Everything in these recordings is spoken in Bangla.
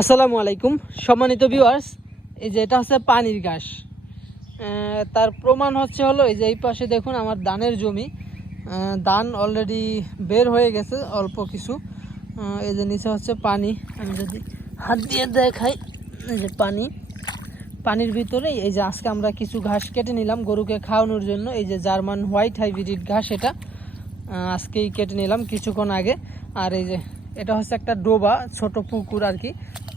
আসসালামু আলাইকুম সম্মানিত ভিউয়ার্স, এই যে এটা হচ্ছে পানির ঘাস। তার প্রমাণ হলো এই যে এই পাশে দেখুন আমার ধানের জমি। ধান অলরেডি বের হয়ে গেছে অল্প কিছু। এই যে নিচে হচ্ছে পানি, আমি যদি হাত দিয়ে দেখাই, এই যে পানির ভিতরে এই যে আজকে আমরা কিছু ঘাস কেটে নিলাম গরুকে খাওয়ানোর জন্য। এই যে জার্মান হোয়াইট হাইব্রিড ঘাস, এটা আজকেই কেটে নিলাম কিছুক্ষণ আগে। আর এই যে এটা হচ্ছে একটা ডোবা, ছোট পুকুর আর কি।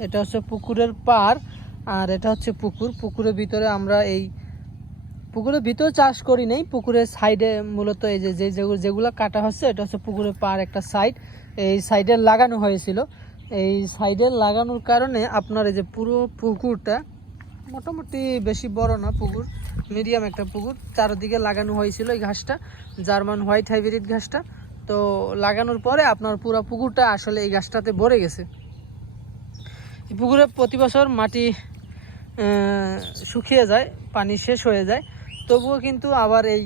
এটা হচ্ছে পুকুরের পাড়, আর এটা হচ্ছে পুকুরের ভিতরে আমরা এই পুকুরের ভিতরে চাষ করি নেই, পুকুরের সাইডে মূলত এই যে যেগুলো কাটা হচ্ছে এটা হচ্ছে পুকুরের পাড় একটা সাইড। এই সাইডে লাগানো হয়েছিল। এই সাইডে লাগানোর কারণে আপনার এই যে পুরো পুকুরটা মোটামুটি বেশি বড় না, পুকুর মিডিয়াম একটা পুকুর, চারদিকে লাগানো হয়েছিল এই ঘাসটা, জার্মান হোয়াইট হাইব্রিড ঘাসটা। তো লাগানোর পরে আপনার পুরো পুকুরটা আসলে এই ঘাসটাতে ভরে গেছে। এই পুকুরে প্রতি বছর মাটি শুকিয়ে যায়, পানি শেষ হয়ে যায়, তবুও কিন্তু আবার এই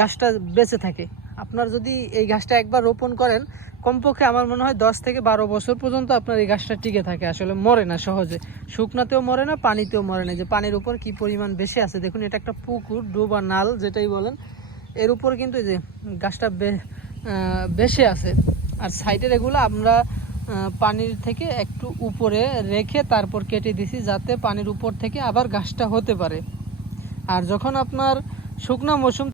ঘাসটা বেঁচে থাকে। আপনার যদি এই ঘাসটা একবার রোপণ করেন, কমপক্ষে আমার মনে হয় 10 থেকে 12 বছর পর্যন্ত আপনার এই ঘাসটা টিকে থাকে, আসলে মরে না সহজে, শুকনাতেও মরে না, পানিতেও মরে না। যে পানির উপর কি পরিমাণ বেশি আছে দেখুন, এটা একটা পুকুর, ডোবা নাল যেটাই বলেন, এর উপর কিন্তু এই যে গাছটা বেশি আছে। আর সাইডের এগুলো আমরা পানির থেকে একটু উপরে রেখে তারপর কেটে দিছি, যাতে পানির উপর থেকে আবার গাছটা হতে পারে। আর যখন আপনার শুকনা মৌসুম